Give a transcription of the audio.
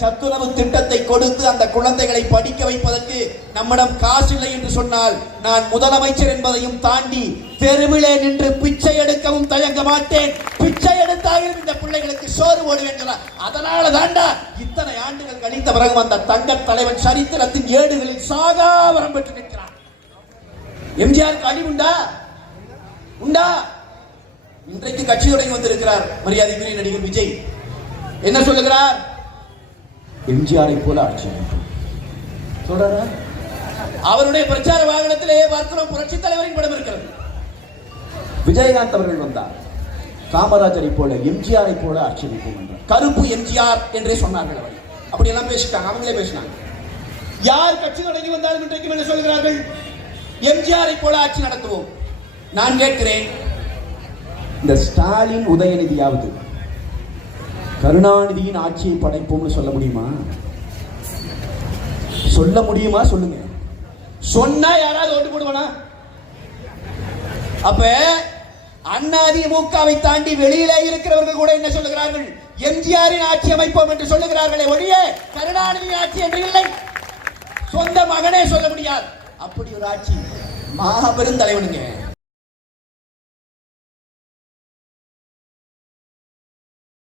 சத்துணவு திட்டத்தை கொடுத்து அந்த குழந்தைகளை படிக்க வைப்பதற்கு நம்மிடம் காசு இல்லை என்று சொன்னால் நான் முதலமைச்சர் என்பதையும் தாண்டி தெருவிலே நின்று பிச்சை எடுக்கவும் தயங்க மாட்டேன். பிச்சை எடுத்தாலும் இந்த பிள்ளைகளுக்கு சோறு ஓடுவேன் அதனால தாண்டா இத்தனை ஆண்டுகள் கழித்த பிறகு அந்த தங்க தலைவன் சரித்திரத்தின் ஏடுகளில் சாகாவரம் பெற்று நிற்கிறான். எம்ஜிஆருக்கு அடி உண்டா? உண்டா? இன்றைக்கு கட்சி தொடங்கி வந்திருக்கிறார் மரியாதைக்குரிய நடிகர் விஜய். என்ன சொல்லுகிறார்? எம்ஜிஆரை போல ஆட்சி. சொல்றாரா? அவருடைய பிரச்சார வாகனத்திலே பார்க்கிறோம் புரட்சி தலைவரின் படம் இருக்கிறது. விஜயகாந்த் அவர்கள் வந்தார். காமராஜரை போல எம்ஜிஆரை போல ஆட்சி என்றார் கருப்பு எம்ஜிஆர் என்றே சொன்னார்கள் அவர் அப்படி எல்லாம் பேசிட்டாங்க அவங்களே பேசினாங்க. யார் கட்சி தொடங்கி வந்தாலும் இன்றைக்கு என்ன சொல்கிறார்கள்? எம்ஜிஆரை போல ஆட்சி நடத்துவோம். நான் கேட்கிறேன் இந்த ஸ்டாலின் உதயநிதியாவது கருணாநிதியின் ஆட்சியை படைப்போம்னு சொல்ல முடியுமா? சொல்ல முடியுமா? சொல்லுங்க. சொன்னா யாராவது ஓட்டு போடுவானா? அப்ப அதிமுகவை தாண்டி வெளியில இருக்கிறவர்கள் கூட என்ன சொல்லுகிறார்கள்? எம்ஜிஆரின் ஆட்சி அமைப்போம் என்று சொல்லுகிறார்களே ஒழிய கருணாநிதி ஆட்சி என்று இல்லை. சொந்த மகனே சொல்ல முடியாது. அப்படி ஒரு ஆட்சி. மாபெரும் தலைவனுங்க